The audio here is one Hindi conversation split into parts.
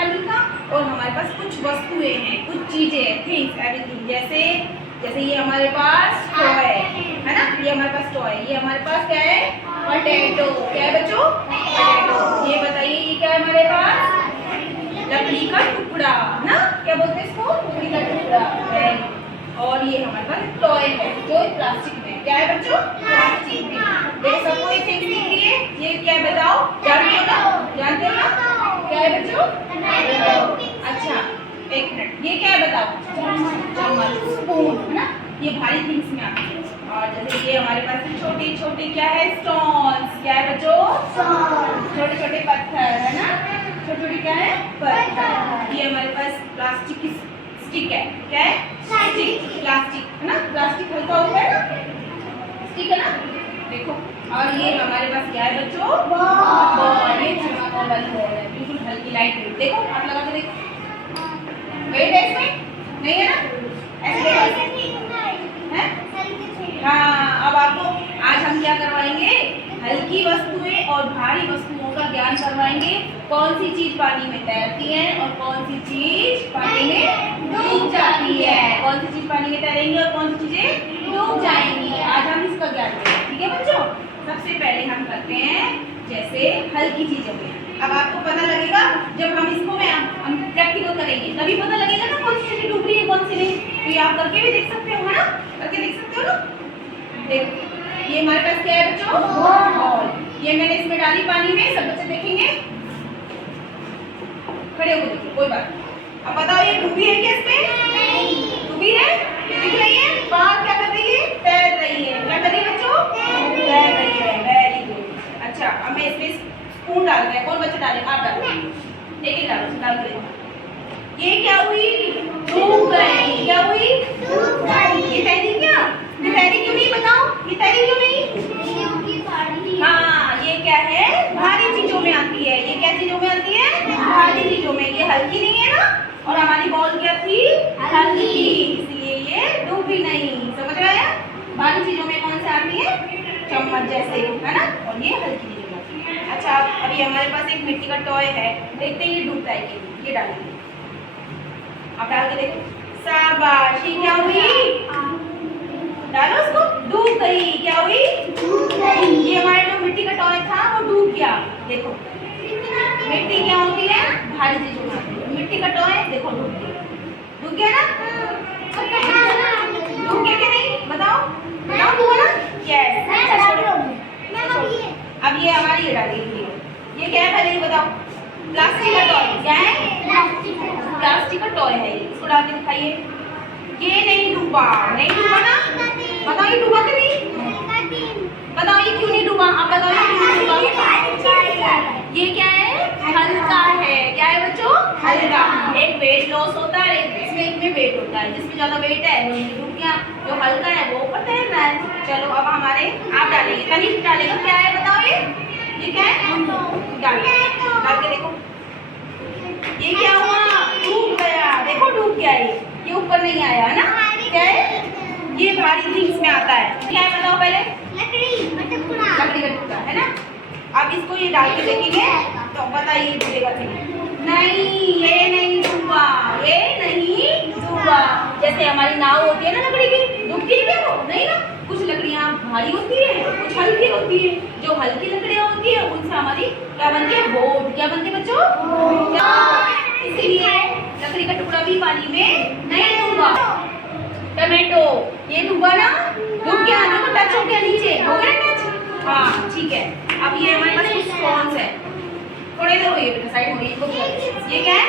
पानी का, और हमारे पास कुछ वस्तुएं हैं, कुछ चीजें हैं, थिंग्स, एवरीथिंग। जैसे जैसे ये हमारे पास टॉय है ना, ये हमारे पास टॉय, ये हमारे पास क्या है, पोटैटो। क्या है बच्चों, पोटैटो। ये बताइए ये क्या है हमारे पास, लकड़ी का टुकड़ा ना, क्या बोलते हैं इसको, लकड़ी का टुकड़ा। और ये हमारे पास टॉय है जो प्लास्टिक में, क्या है बच्चों, प्लास्टिक में। देखो सबको ये थिंग्स दिख रही है, ये क्या है बताओ, जानते हो ना, जानते हो ना, क्या है बच्चों, अच्छा एक मिनट, ये क्या है बताओ, चम्मच, स्पून है ना, ये भारी थिंग्स में आती है। और जैसे ये हमारे पास छोटे छोटे क्या है, स्टोन्स, क्या है बच्चों, छोटे छोटे पत्थर है ना, छोटे छोटे क्या है, पत्थर। ये हमारे पास प्लास्टिक की स्टिक है, क्या है, स्टिक, प्लास्टिक है ना, प्लास्टिक हल्का होता है ना, स्टिक है ना, देखो। और ये हमारे पास क्या है बच्चों, बॉल, ये चमकने वाली बॉल है, बिल्कुल हल्की लाइट वेट। देखो आप लगा के देखो, वेट है इसमें, नहीं है ना, ऐसे देखो है। हाँ, अब आपको आज हम क्या करवाएंगे, हल्की वस्तुएं और भारी वस्तुओं का ज्ञान करवाएंगे। कौन सी चीज पानी में तैरती है और कौन सी चीज पानी में डूब जाती है, कौन सी चीज पानी में तैरेंगी और कौन सी चीजें डूब जाएंगी, आज हम इसका ज्ञान देंगे। ठीक है बच्चों, सबसे पहले हम करते हैं जैसे हल्की चीजों में। अब आपको पता लगेगा जब हम इसको में हम प्रैक्टिकल करेंगे, तभी पता लगेगा ना कौन सी चीज डूब रही है कौन सी नहीं। तो ये आप करके भी देख सकते हो, है ना, करके देख सकते हो ना। देखो ये हमारे पास क्या है बच्चों, बॉल। ये मैंने इसमें डाली पानी में, सब बच्चे देखेंगे, खड़े होकर देखिए, कोई बात नहीं। अब बताओ ये डूबी है क्या, इसमें डूबी है, दिख रही है, बाहर क्या कर रही है, तैर रही है, क्या कर रही है बच्चों, तैर रही है, वेरी गुड। अच्छा अब मैं इसमें स्पून डाल रहा है, कौन बच्चा डालेगा, आप डालो, एक एक डालो, डाल दो। ये क्या हुई, डूब गई, क्या हुई, डूब गई। ये तैरी क्या, ये तैरी क्यों नहीं बताओ, ये तैरी क्यों नहीं, हाँ ये क्या है, भारी चीजों में आती है, ये क्या चीजों में आती है, भारी चीजों में। ये हल्की नहीं है ना, और हमारी बॉल क्या थी, हल्की, इसलिए ये डूबी नहीं। समझ रहे हैं, भारी चीजों में कौन से आती है, चम्मच जैसे है ना, और ये हल्की चीजों में आती है। अच्छा अभी हमारे पास एक मिट्टी का टॉय है, देखते हैं ये डूबता है कि, ये डालेंगे, आप डाल के देखो, शाबाश, ये क्या हुई, डालो उसको, डूब गई, क्या हुई, डूब गई। ये हमारा जो मिट्टी का टॉय था वो डूब गया। देखो मिट्टी क्या होती है, भारी चीजों में आती है, मिट्टी का टॉय देखो डूब गया, डूब गया ना, डूब गया क्या नहीं, बताओ बताओ, डूबा ना, यस। अब ये हमारी ये डालेंगे, ये क्या है पहले ये बताओ, प्लास्टिक का टॉय, क्या है, प्लास्टिक का टॉय है, इसको डाल के दिखाइए। ये नहीं डूबा, नहीं डूबा ना, बताओ ये डूबा कि नहीं, बताओ ये क्यों नहीं डूबा, आप बताओ ये क्यों नहीं डूबा। ये क्या है, हल्का है, क्या है बच्चों, हल्का। एक वेट लॉस होता है, इसमें वेट होता है, जिसमें ज्यादा वेट है वो डूब गया, जो हल्का है वो ऊपर तैर रहा है। चलो अब हमारे आप डालेंगे, तनिष्क डालेगा, क्या है बताओ ये क्या है, डाल के देखो, ये क्या हुआ, डूब गया, देखो डूब गया, ये ऊपर नहीं आया है ना, क्या है, ये भारी थिंग्स में आता है, क्या है बताओ पहले, लकड़ी का टुकड़ा है ना। अब इसको ये डाल के देखेंगे तो बताइए डूबेगा कि नहीं, ये नहीं डूबा, ये नहीं डूबा। जैसे हमारी नाव होती है ना लकड़ी की, डूबती है क्या वो, नहीं ना, कुछ लकड़ियाँ भारी होती है कुछ हल्की होती है, जो हल्की लकड़ियाँ होती है उनसे हमारी क्या बनती है, बोट, क्या बनती है बच्चों, इसलिए लकड़ी का टुकड़ा भी पानी में नहीं डूबा। टमाटो ये डूबा ना, डूब गया, देखो टच हो गया, नीचे हो गया टच, हाँ ठीक है। अब ये हमारे पास कुछ स्टोन्स है, थोड़े इधर होइए बेटा, साइड होइए, ये क्या है,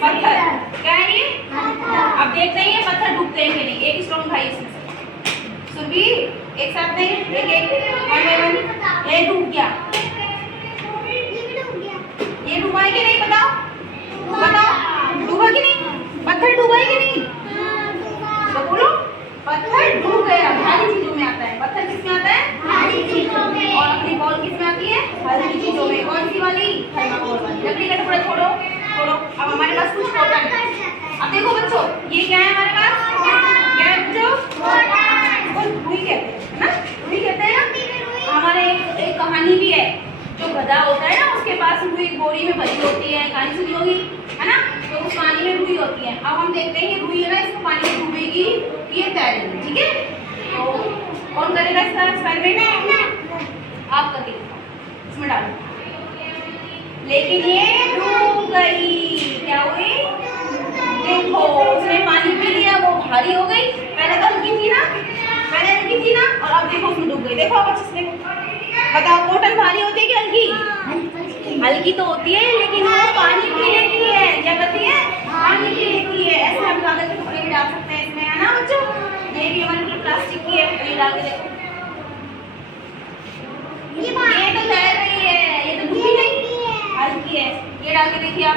पत्थर, क्या है ये, अब देखते हैं ये पत्थर डूबते हैं कि नहीं। एक स्टोन उठाइए इसमें से, सुरभीर एक साथ नहीं, एक एक वन बाय वन, ये डूब गया, ये डूबा है कि नहीं बताओ, बताओ डूबा कि नहीं, पत्थर डूबा है कि नहीं, तो बोलो, पत्थर डूब गया, भारी चीजों में आता है, पत्थर किस में आता है, भारी चीजों में, और अपनी बॉल किस में आती है, हल्की चीजों में, कौन सी वाली, थर्माकोल वाली। लकड़ी का टुकड़ा छोड़ो छोड़ो, अब हमारे पास कुछ कॉटन है, अब देखो बच्चों ये क्या है हमारे पास, क्या है बच्चों, कॉटन, रुई कहते हैं ना, रुई कहते हैं ना। हमारे एक कहानी भी है, जो गधा होता है ना उसके पास रुई बोरी में भरी होती है, कहानी सुनी होगी है अब हम देखते हैं ये रुई है ना, इसको पानी में डूबेगी कि ये तैरेगी, ठीक है। तो कौन करेगा इसका एक्सपेरिमेंट? आप करके दिखाओ, इसमें डालो। लेकिन ये डूब गई, क्या हुई? देखो उसने पानी पी लिया, वो भारी हो गई। पहले तो हल्की थी ना, और अब देखो उसमें डूब गई। देखो अब अच्छे से देखो, बताओ कॉटन भारी होती है कि हल्की? हल्की तो होती है, लेकिन वो पानी पी लेती है। क्या करती है? पानी पी लेती है। ऐसे हम कागज के टुकड़े भी डाल सकते हैं इसमें, है ना बच्चों। ये भी हमारे मतलब प्लास्टिक की है, ये डाल के देखो, ये तो तैर रही है, ये तो डूबी नहीं, हल्की है। ये डाल के देखिए आप।